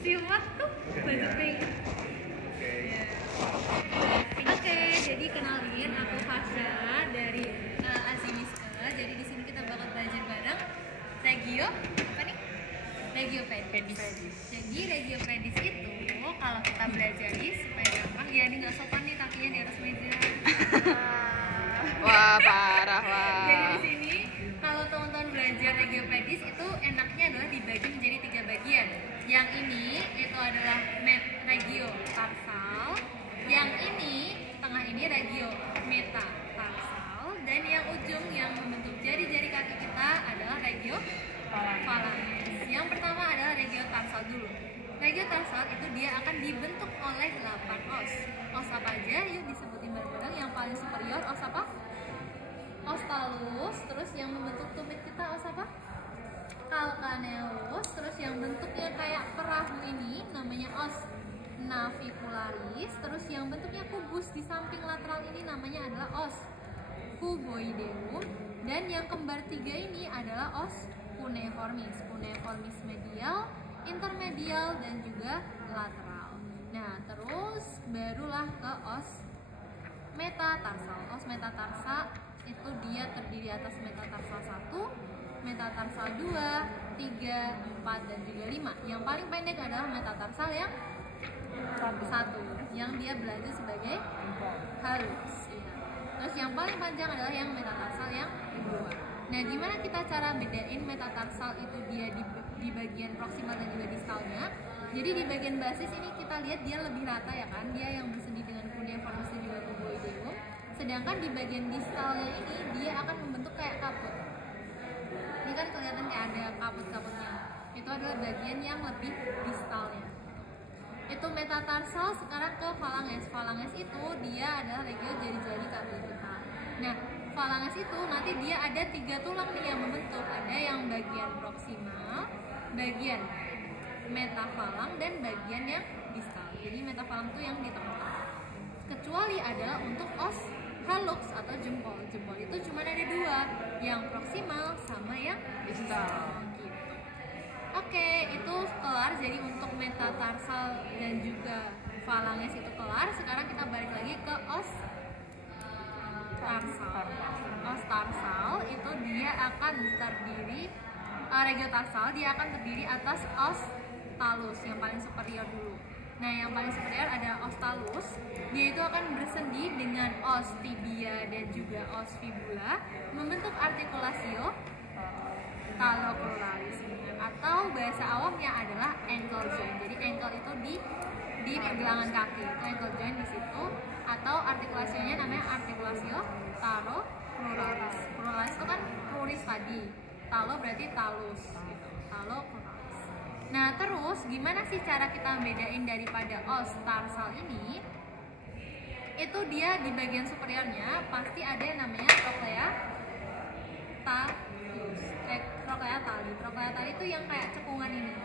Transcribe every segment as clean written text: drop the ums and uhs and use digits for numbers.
Simak tuh baju pink. Oke, jadi kenalin aku Fasya dari Azimiska. Jadi di sini kita bakal belajar bareng Regio apa nih? Regiopedis. Jadi Regiopedis itu kalau kita belajari supaya gampang, ya ini nggak sopan nih kakinya di atas meja. Wah, parah wah. Jadi di sini kalau teman-teman belajar Regiopedis itu enaknya adalah dibagi menjadi 3 bagian. Yang ini itu adalah regiotarsal, yang ini tengah ini regiometatarsal, dan yang ujung yang membentuk jari-jari kaki kita adalah regiofalanges. Yang pertama adalah regiotarsal dulu. Regiotarsal itu dia akan dibentuk oleh 8 os. Os apa aja? Yuk disebutin bareng-bareng. Yang paling superior os apa? Os talus. Terus yang membentuk tumit kita os apa? Calcaneus. Terus yang bentuknya kayak perahu ini namanya os navicularis. Terus yang bentuknya kubus di samping lateral ini namanya adalah os cuboideum. Dan yang kembar 3 ini adalah os cuneiformis. Cuneiformis medial, intermedial, dan juga lateral. Nah, terus barulah ke os metatarsal. Os metatarsal itu dia terdiri atas metatarsal 1, metatarsal 2, 3, 4, dan juga 5. Yang paling pendek adalah metatarsal yang 1, yang dia belajar sebagai halus. Terus yang paling panjang adalah yang metatarsal yang 2. Nah, gimana kita cara bedain metatarsal itu dia di bagian proksimal dan juga distalnya? Jadi di bagian basis ini kita lihat dia lebih rata ya kan, dia yang bersendi dengan cuneiformis dan juga cuboideum. Sedangkan di bagian distalnya ini dia akan membentuk kayak kaput. Ini kan kelihatan kayak ada kaput-kaputnya. Itu adalah bagian yang lebih distalnya. Itu metatarsal. Sekarang ke falanges. Falanges itu dia adalah regio jari-jari kaki kita. Nah, falanges itu nanti dia ada 3 tulang nih yang membentuk. Ada yang bagian proksimal, bagian metafalang, dan bagian yang distal. Jadi metafalang itu yang di tengah. Kecuali adalah untuk os hallux atau jempol. Jempol itu cuma ada 2, yang proksimal sama yang distal. Gitu. Oke, itu kelar. Jadi untuk metatarsal dan juga falanges itu kelar. Sekarang kita balik lagi ke os tarsal. Os tarsal itu dia akan terdiri regiotarsal, dia akan terdiri atas os talus yang paling superior dulu. Nah, yang paling superior ada os talus. Dia itu akan bersendi dengan os tibia dan juga os fibula, membentuk artikulasio talocruralis, atau bahasa awamnya adalah ankle joint. Jadi ankle itu di bilangan kaki, itu ankle joint di situ, atau artikulasionya namanya artikulasio talocruralis. Cruralis itu kan cruris tadi, talo berarti talus gitu. Talocruralis. Nah, terus gimana sih cara kita bedain daripada os tarsal ini? Itu dia di bagian superiornya pasti ada yang namanya trochlea talus. Trochlea tali. Trochlea tali itu yang kayak cekungan ini.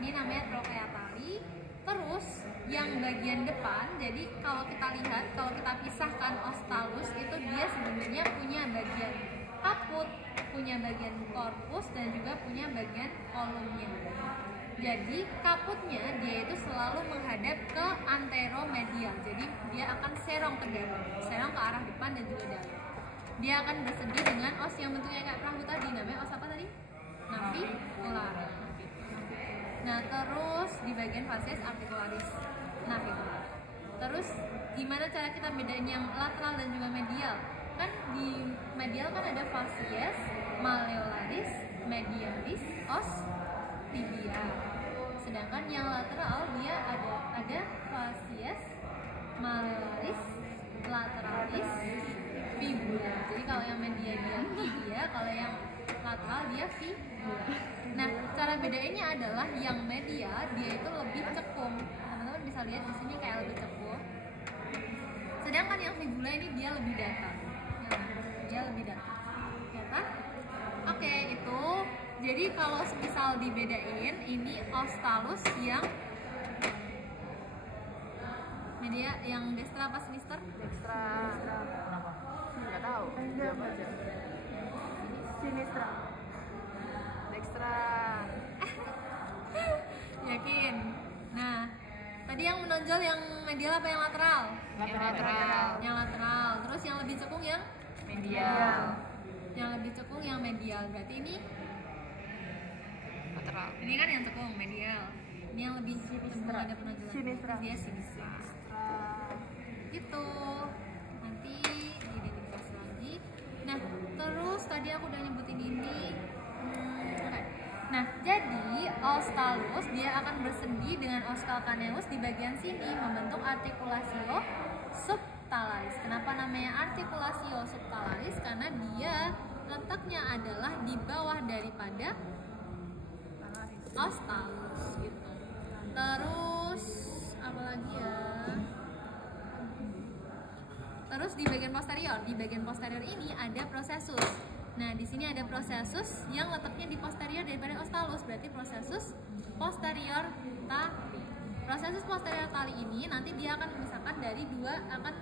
Ini namanya trochlea tali. Terus yang bagian depan, jadi kalau kita lihat, kalau kita pisahkan os talus itu dia sebenarnya punya bagian kaput, punya bagian korpus, dan juga punya bagian kolumnya. Jadi kaputnya dia itu selalu menghadap ke anteromedial. Jadi dia akan serong ke dalam, serong ke arah depan dan juga dalam. Dia akan bersendi dengan os yang bentuknya kayak perahu tadi, namanya os apa tadi? Navicularis. Nah, terus di bagian facies articularis navicularis. Terus gimana cara kita bedain yang lateral dan juga medial? Kan di medial kan ada facies malleolaris, medialis, os tibia. Sedangkan yang lateral dia ada facies malleolaris, lateralis, fibula. Jadi kalau yang medial dia tibia, kalau yang lateral dia fibula. Nah, cara bedainnya adalah yang medial dia itu lebih cekung. Teman-teman bisa lihat di sini kayak lebih cekung. Sedangkan yang fibula ini dia lebih datar. Dia lebih datar. Ya kan? Oke, itu. Jadi kalau semisal dibedain, ini os talus yang media yang destra apa sinister? Dextra. Kenapa? Enggak tahu. Jawab aja. Sinistra. Dextra. Yakin. Nah, tadi yang menonjol yang medial apa yang lateral? Lateral. Yang lateral. Terus yang lebih cekung yang Medial. yang lebih cekung yang medial. Berarti ini Lateral. ini kan yang cekung medial. Ini yang lebih cekung ada penonjolan. Sinistra. Dia sinistra. Gitu. Nanti diidentifikasi lagi. Nah, terus tadi aku udah nyebutin ini. Oke. Nah, jadi os talus dia akan bersendi dengan os calcaneus di bagian sini membentuk articulatio subtalaris. Kenapa namanya articulatio subtalaris? Karena dia letaknya adalah di bawah daripada os talus gitu. Terus apa lagi ya? Terus di bagian posterior ini ada processus. Nah, di sini ada processus yang letaknya di posterior daripada os talus, berarti processus posterior tali. Processus posterior tali ini nanti dia akan memisahkan dari dua, akan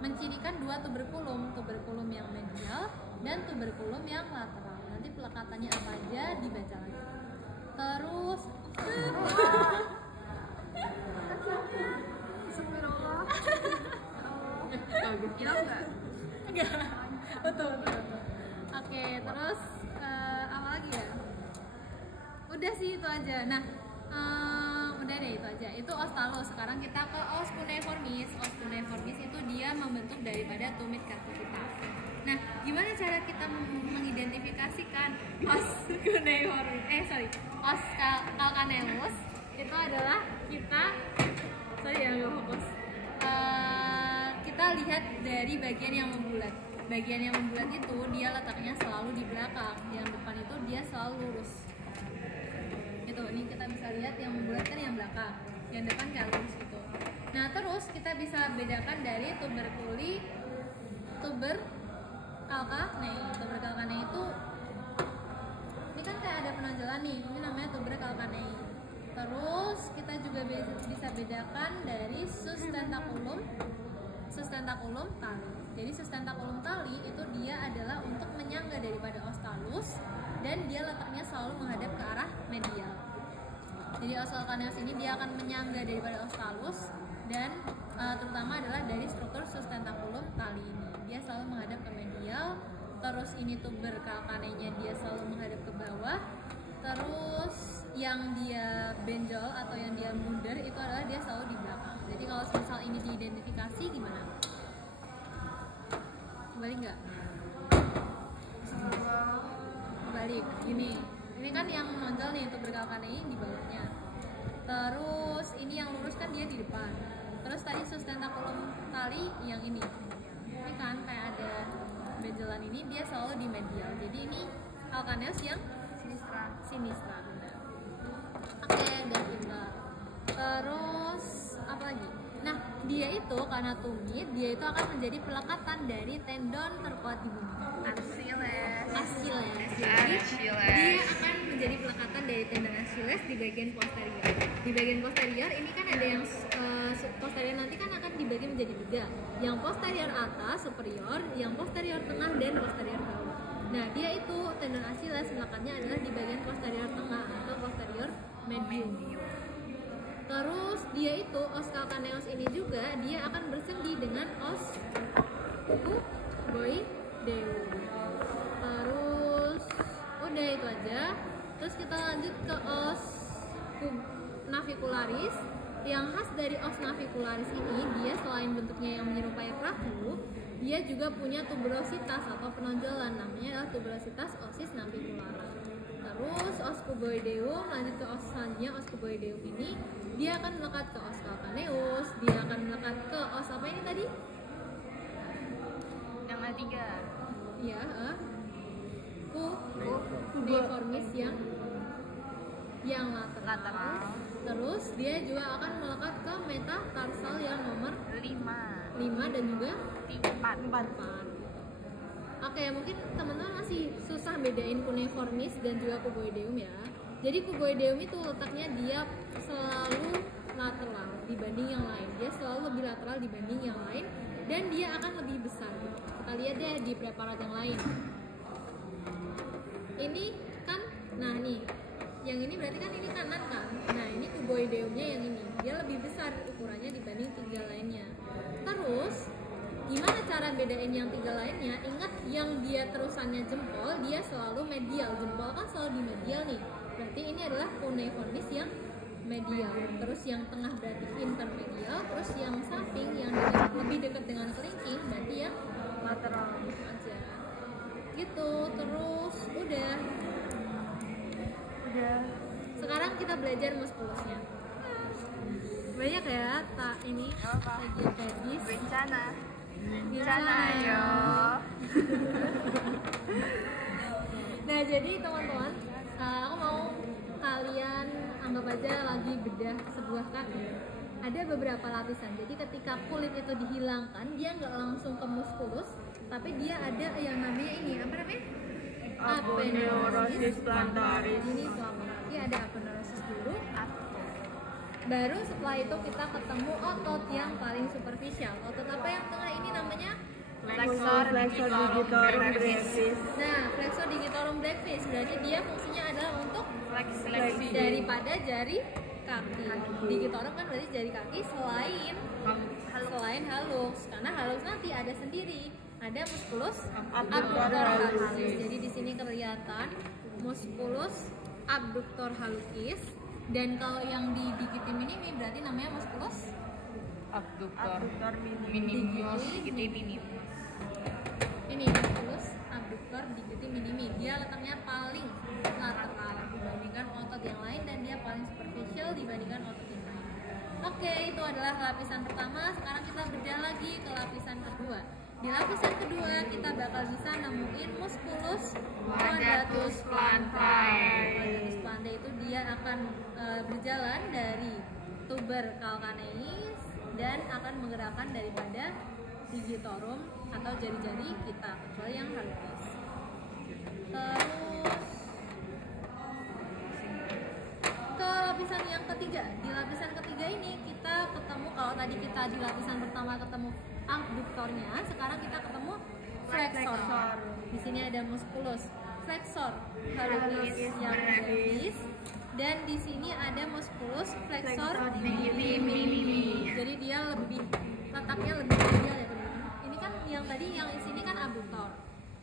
mencirikan dua tuberkulum yang medial dan tuberkulum yang lateral. Nanti pelekatannya apa aja dibaca lagi. Terus enggak betul. Oke, terus apa lagi ya? Udah sih itu aja. Nah, udah deh itu aja. Itu os talus. Sekarang kita ke os cuneiformis. Os cuneiformis itu dia membentuk daripada tumit cervitas. Nah, gimana cara kita mengidentifikasikan os cuneiformis? Os calcaneus itu adalah kita nggak fokus. Kita lihat dari bagian yang membulat. Bagian yang membulat itu dia letaknya selalu di belakang, yang depan itu dia selalu lurus. Itu, ini kita bisa lihat yang membulat kan yang belakang, yang depan kayak lurus gitu. Nah, terus kita bisa bedakan dari tuber calcanei itu ini kan kayak ada penonjolan nih, ini namanya tuber calcanei. Terus kita juga bisa bedakan dari sustentaculum tali. Jadi sustentaculum tali itu dia adalah untuk menyangga daripada os talus dan dia letaknya selalu menghadap ke arah medial. Jadi os calcaneus ini dia akan menyangga daripada os talus dan terutama adalah dari struktur sustentaculum tali ini. Dia selalu menghadap ke medial. Terus ini tuber calcanei-nya dia selalu menghadap ke bawah. Terus yang dia benjol atau yang dia mundur itu adalah dia selalu di belakang. Jadi kalau misal ini diidentifikasi gimana? Kembali nggak? Kembali. Ini kan yang menonjol nih tuber calcanei di bawahnya. Terus ini yang lurus kan dia di depan. Terus tadi sustentaculum tali yang ini kan kayak ada benjolan ini dia selalu di medial. Jadi ini calcaneus yang sinistra. Oke, udah pintar. Terus apa lagi? Nah, dia itu karena tumit, dia itu akan menjadi pelekatan dari tendon terkuat di bumi. Achilles. Jadi dia akan menjadi pelekatan dari tendon Achilles di bagian posterior. Di bagian posterior ini kan ada yang posterior nanti kan akan dibagi menjadi tiga. Yang posterior atas superior, yang posterior tengah dan posterior bawah. Nah, dia itu tendon Achilles melekatnya adalah di bagian posterior tengah atau posterior medium. Terus dia itu os calcaneus ini juga dia akan bersendi dengan os cuboideum. Terus udah itu aja. Terus kita lanjut ke os navicularis. Yang khas dari os navicularis ini dia selain bentuknya yang menyerupai perahu, dia juga punya tuberositas atau penonjolan, namanya adalah tuberositas osis navicularis. Terus os cuboideum, lanjut ke os selanjutnya. Os cuboideum ini dia akan melekat ke os calcaneus, dia akan melekat ke os apa ini tadi? Yang ketiga. Iya, cuneiformis yang lateral. Terus dia juga akan melekat ke metatarsal yang nomor 5 dan juga 4. Oke, mungkin teman-teman masih susah bedain cuneiformis dan juga cuboideum ya. Jadi cuboideum itu letaknya dia selalu lateral dibanding yang lain. Dia selalu lebih lateral dibanding yang lain dan dia akan lebih besar. Kita lihat deh di preparat yang lain. Ini kan, nah nih, yang ini berarti kan ini kanan kan. Nah, ini cuboideumnya yang ini. Dia lebih besar ukurannya dibanding 3 lainnya. Terus gimana cara bedain yang 3 lainnya? Ingat yang dia terusannya jempol, dia selalu medial. Jempol kan selalu di medial nih. Berarti ini adalah cuneiformis yang medial. Terus yang tengah berarti intermedial. Terus yang samping yang lebih dekat dengan kelingking berarti yang lateral aja. Gitu. Terus udah. Sekarang kita belajar muskulusnya. Banyak ya, tak ini lagi pedis. Bencana yo. Nah, jadi teman-teman, aku mau kalian anggap aja lagi bedah sebuah kaki. Ada beberapa lapisan. Jadi ketika kulit itu dihilangkan, dia nggak langsung ke muskulus, tapi dia ada yang namanya ini, apa namanya? Aponeurosis plantaris. Ini tuh apa? Ini ada aponeurosis dulu. Baru setelah itu kita ketemu otot yang paling superficial. Otot apa yang tengah ini namanya? Flexor digitorum brevis. Nah, flexor digitorum brevis berarti dia fungsinya adalah untuk Fleksi. daripada jari kaki. Digitorum kan berarti jari kaki selain halus. Karena halus nanti ada sendiri. Ada musculus abductor hallucis. Jadi di sini kelihatan musculus abductor hallucis. Dan kalau yang di digiti minimi berarti namanya musculus Abductor minimus digiti minimus. ini musculus abductor digiti minimi. Dia letaknya paling lateral dibandingkan otot yang lain dan dia paling superficial dibandingkan otot yang lain. Oke, itu adalah lapisan pertama. Sekarang kita bedah lagi ke lapisan kedua. Di lapisan kedua kita bakal bisa nemuin musculus quadratus plantae. Quadratus plantae itu dia akan berjalan dari tuber calcaneus dan akan menggerakkan daripada digitorum atau jari-jari kita, kecuali yang halus. Terus ke lapisan yang ketiga. Di lapisan ketiga ini kita ketemu, kalau tadi kita di lapisan pertama ketemu abduktornya, sekarang kita ketemu flexor. Di sini ada musculus flexor hallucis yang brevis dan di sini ada musculus flexor digiti minimi. Jadi dia lebih letaknya lebih medial ya teman-teman. Ini kan yang tadi yang di sini kan abduktor.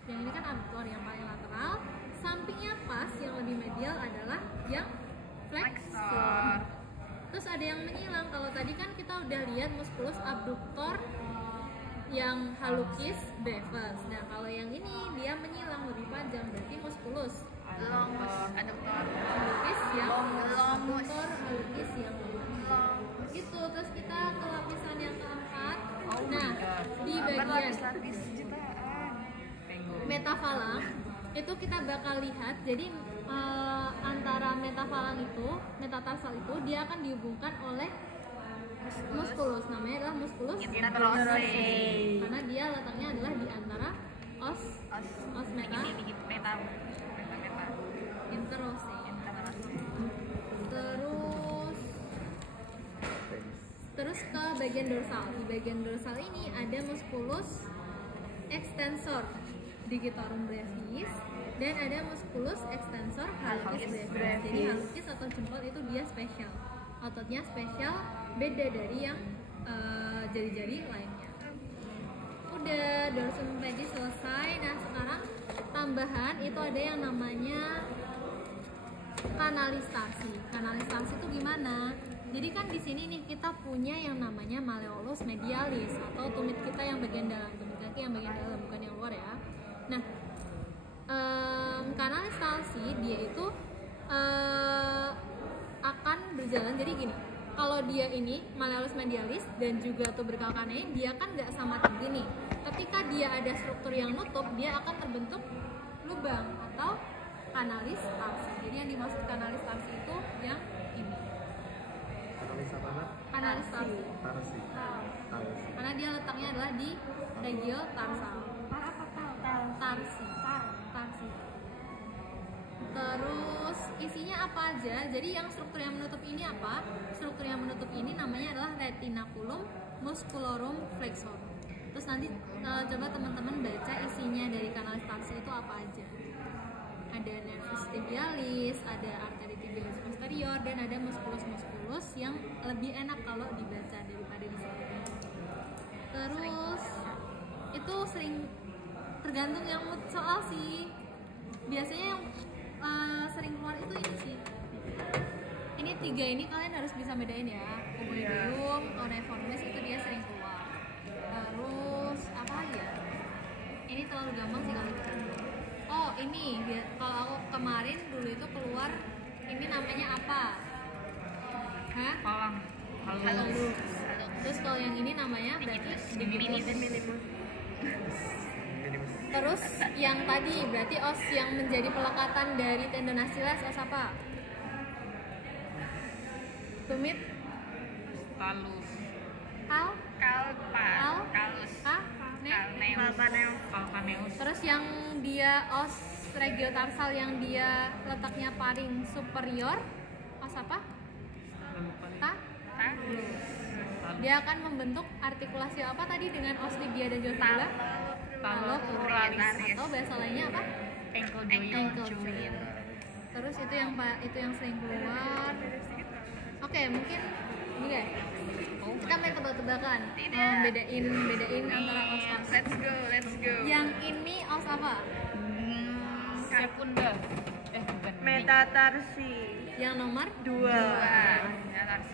Yang ini kan abduktor yang paling lateral. Sampingnya pas yang lebih medial adalah yang flexor. Terus ada yang menyilang. Kalau tadi kan kita udah lihat musculus abduktor yang hallucis brevis. Nah, kalau yang ini dia menyilang lebih panjang, berarti musculus Longus adductor hallucis yang longus. abduktor hallucis yang gitu. Terus kita ke lapisan yang keempat. Nah, di bagian Lapis jutaan. metafalang itu kita bakal lihat. Jadi antara metafalang itu, metatarsal itu dia akan dihubungkan oleh musculus, namanya adalah musculus Interosei. karena dia letaknya adalah di antara os meta interosei. Terus ke bagian dorsal. Di bagian dorsal ini ada musculus extensor digitorum brevis dan ada musculus extensor hallucis brevis. Jadi hallucis atau jempol itu dia spesial, ototnya spesial, beda dari yang jari-jari lainnya. Udah, dorsum pedis selesai. Nah, sekarang tambahan itu ada yang namanya kanalisasi. Kanalisasi itu gimana? Jadi kan di sini nih kita punya yang namanya malleolus medialis atau tumit kita yang bagian dalam, tumit kaki yang bagian dalam, bukan yang luar ya. Nah, kanalisasi dia itu akan berjalan. Jadi gini, kalau dia ini malleolus medialis dan juga tuber calcaneus, dia kan nggak sama tinggi nih. Ketika dia ada struktur yang nutup, dia akan terbentuk lubang atau kanalis tarsi. Jadi yang dimaksud kanalis tarsi itu yang ini. Kanalis tarsi. Karena dia letaknya adalah di regio tarsal. Tarsi. Terus isinya apa aja? Jadi yang struktur yang menutup ini apa? Struktur yang menutup ini namanya adalah retinaculum musculorum flexor. Terus nanti coba teman-teman baca isinya dari kanalis tarsi itu apa aja. ada nervus tibialis, ada arteri tibialis posterior, dan ada musculus musculus yang lebih enak kalau dibaca daripada disebutkan. Terus itu sering tergantung yang mood soal sih. Biasanya yang sering keluar itu ini sih. Ini 3 ini kalian harus bisa bedain ya. Cuboideum, cuneiformis itu dia sering keluar. Terus apa lagi ya? Ini terlalu gampang sih kalau gitu. Oh ini, kalau aku kemarin dulu itu keluar, ini namanya apa? Hah? Palang. Halus. Terus kalau yang ini namanya berarti minimus. Terus yang tadi berarti os yang menjadi pelekatan dari tendon Achilles os apa? Tumit? Talus. Kal? Kalpa. Kalus. Kalpaneus. Terus yang dia os regiotarsal yang dia letaknya paling superior os apa? Ta? Dia akan membentuk artikulasi apa tadi dengan os tibia dan jostula? Talopluralis. Atau bahasa lainnya apa? Ankle joint. Terus itu yang sering keluar. Oke, mungkin ini deh. Kita main tebak-tebakan. Bedain antara os. Let's go. Yang ini os apa? Sekunda. Bukan. Metatarsi. Yang nomor 2.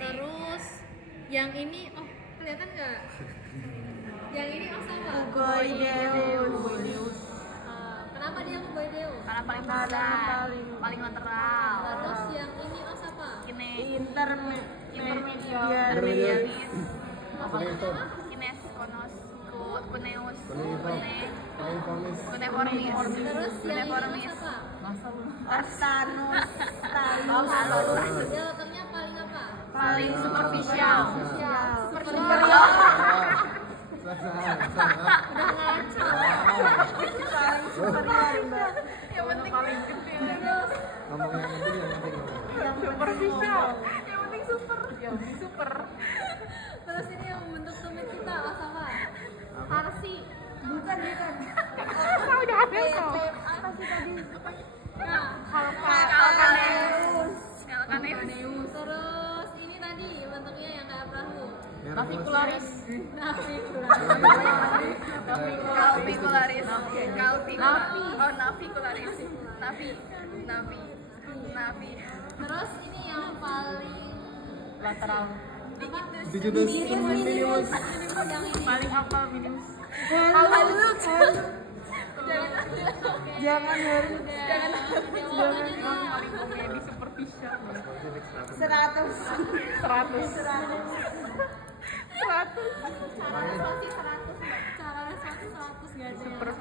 Terus yang ini, oh kelihatan nggak? Yang ini os apa? Cuboideus. Kenapa dia cuboideus? Karena paling besar, paling lateral. Terus yang ini os apa? Intermediaris. Kines, konos, kuneus, Cuneiformis. kuneformis. Terus yang ini os apa? Ortanus. Dia letaknya paling apa? Paling superficial. Superior. Salah. Udah ngaco. Yang penting paling gede. Ngomong yang penting. Superficial. Yang penting super. Terus ini yang membentuk tumit kita os apa? Tarsi. Bukan. Udah ada so. Apa sih tadi? Nah, Kalpaneus. Kalpaneus. terus ini tadi bentuknya yang kayak perahu. Navicularis. Navicularis. Navicularis. Navi. Terus ini yang paling Lateral. Dijudus. minimus. Yang ini. Paling apa minimus? Halus. Jangan harus. Jawabannya nggak. Paling komedi superficial. 100. 100. Cara sih 100.